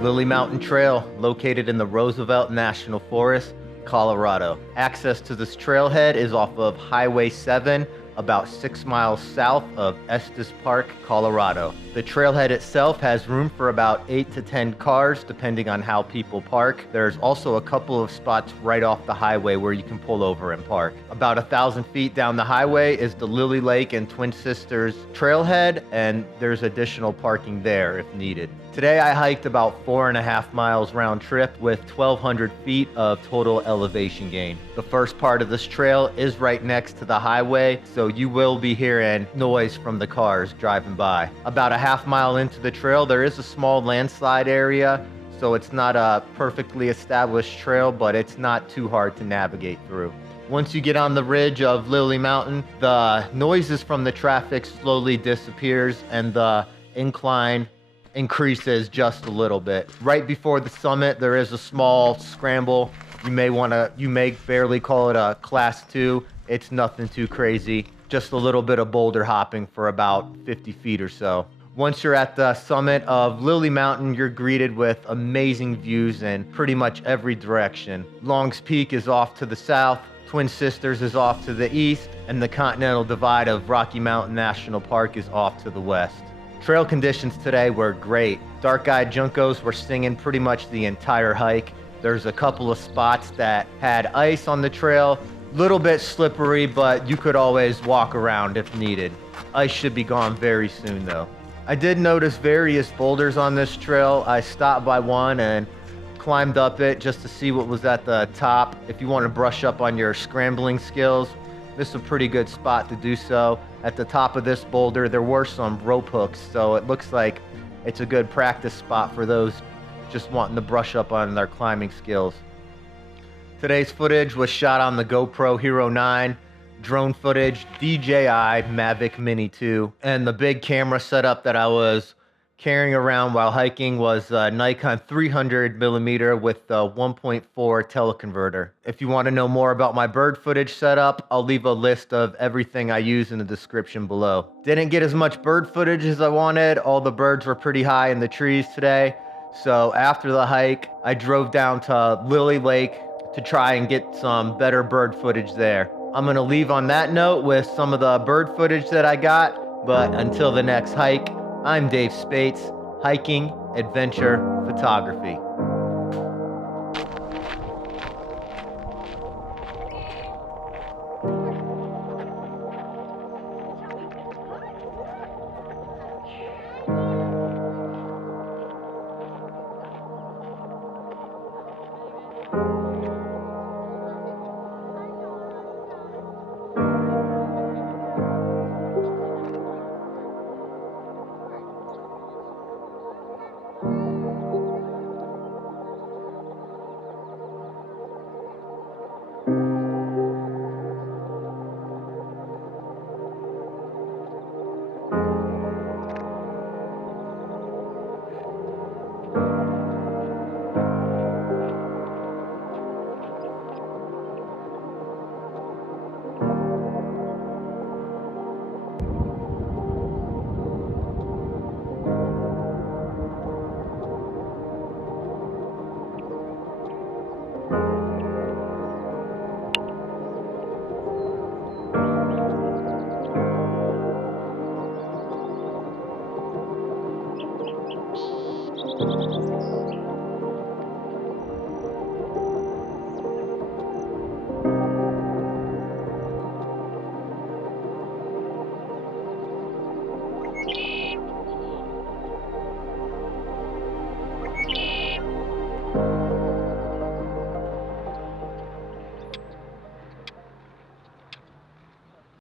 Lily Mountain Trail, located in the Roosevelt National Forest, Colorado. Access to this trailhead is off of Highway 7, about 6 miles south of Estes Park, Colorado. The trailhead itself has room for about 8 to 10 cars, depending on how people park. There's also a couple of spots right off the highway where you can pull over and park. About 1,000 feet down the highway is the Lily Lake and Twin Sisters trailhead, and there's additional parking there if needed. Today I hiked about 4.5 miles round trip with 1,200 feet of total elevation gain. The first part of this trail is right next to the highway, so you will be hearing noise from the cars driving by. About a half mile into the trail, there is a small landslide area, so it's not a perfectly established trail, but it's not too hard to navigate through. Once you get on the ridge of Lily Mountain, the noises from the traffic slowly disappears and the incline increases just a little bit. Right before the summit, there is a small scramble. You may barely call it a class 2. It's nothing too crazy. Just a little bit of boulder hopping for about 50 feet or so. Once you're at the summit of Lily Mountain, you're greeted with amazing views in pretty much every direction. Long's Peak is off to the south, Twin Sisters is off to the east, and the Continental Divide of Rocky Mountain National Park is off to the west. Trail conditions today were great. Dark-eyed juncos were singing pretty much the entire hike. There's a couple of spots that had ice on the trail, little bit slippery, but you could always walk around if needed. Ice should be gone very soon though. I did notice various boulders on this trail. I stopped by one and climbed up it just to see what was at the top. If you want to brush up on your scrambling skills, this is a pretty good spot to do so. At the top of this boulder, there were some rope hooks, so it looks like it's a good practice spot for those just wanting to brush up on their climbing skills. Today's footage was shot on the GoPro Hero 9, drone footage, DJI Mavic Mini 2, and the big camera setup that I was carrying around while hiking was a Nikon 300mm with the 1.4 teleconverter. If you want to know more about my bird footage setup, I'll leave a list of everything I use in the description below. Didn't get as much bird footage as I wanted. All the birds were pretty high in the trees today. So after the hike, I drove down to Lily Lake to try and get some better bird footage there. I'm gonna leave on that note with some of the bird footage that I got, but until the next hike, I'm Dave Spates, hiking, adventure, photography.